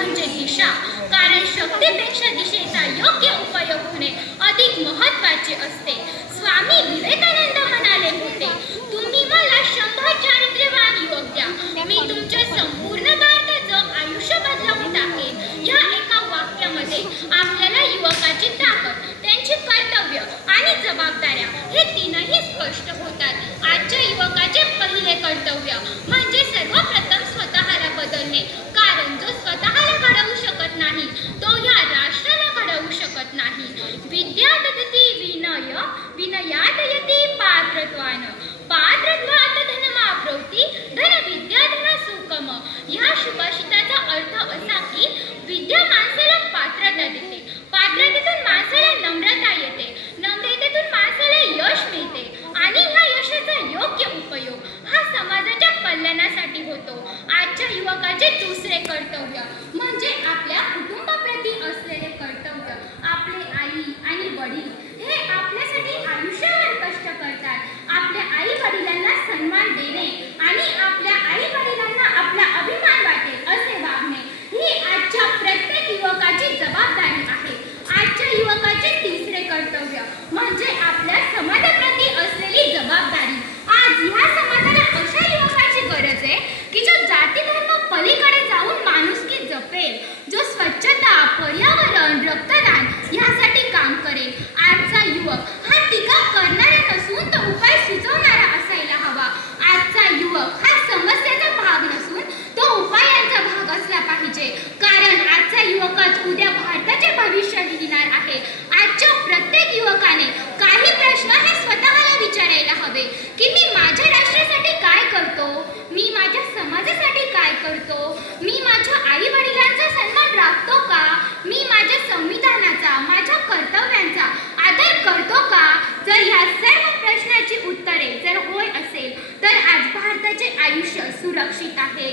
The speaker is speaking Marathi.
म्हणजे दिशा. कारण शक्तीपेक्षा दिशेचा योग्य उपयोग होणे अधिक महत्त्वाचे असते. स्वामी विवेकानंद म्हणाले होते, तुम्ही मला 100 चारित्र्यवान युवक द्या, मी तुमच्या संपूर्ण भारताचं आयुष्य बदलवून टाकेन. या एका वाक्यामध्ये आपल्याला युवकाची ताकद, त्यांची कर्तव्य आणि जबाबदाऱ्या हे तीनही स्पष्ट होतात. आजच्या युवकाचे पहिले कर्तव्य म्हणजे सर्वप्रथम स्वतःला बदलणे. कारण जो स्वतःला घडवू शकत नाही तो या राष्ट्राला घडवू शकत नाही. विद्या ददती विनय, विनयात यती पात्रत्वान, पात्रत्वात धनमाप्नोति, धनविद्या धनसुखम. या सुभाषिताचा अर्थ असा की विद्या माणसाला पात्रता देते, पात्रतेतून माणसाला नम्रता येते, नम्रतेतून माणसाला यश मिळते आणि ह्या यशाचा योग्य उपयोग हा समाजाच्या कल्याणासाठी होतो. आजच्या युवकाचे दुसरे कर्तव्य म्हणजे आपल्या कुटुंबाप्रती असलेले कर्तव्य. आपले आई आणि वडील हे आपल्यासाठी आयुष्यभर कष्ट करतात. आपल्या आई वडिलांना सन्मान देणे आणि आपल्या आई वडिलांना आपला अभिमान वाटेल असे वागणे ही आजच्या प्रत्येक युवकाची जबाबदारी आहे. आजच्या युवकाचे तिसरे कर्तव्य म्हणजे आपल्या समाजाप्रती असलेली जबाबदारी. आज ह्या समाजाला अशा युवकाची गरज आहे की जो जाती धर्म पलीकडे जाऊन माणुसकी जपेल, जो स्वच्छता, पर्यावरण, रक्तदान यासाठी काम करेल. आजचा युवक हा टीका करणारा नसून तो उपाय सुचवणारा असायला हवा. आजचा युवक हा समस्येचा भाग नसून तो उपायांचा भाग असला पाहिजे. कारण आजचा युवकच उद्या भारताचे भविष्य लिहिणार आहे. आजच्या प्रत्येक युवकाने काही प्रश्न हे स्वतःला विचारायला हवे की मी माझ्या राष्ट्रासाठी काय करतो, मी माझ्या समाजासाठी काय करतो, मी माझ्या आई वडिलांचा सन्मान राखतो का, मी माझ्या संविधानाचा, माझ्या कर्तव्यांचा आदर करतो का. जर ह्या सर्व प्रश्नाची उत्तरे जर होय असेल तर आज भारताचे आयुष्य सुरक्षित आहे.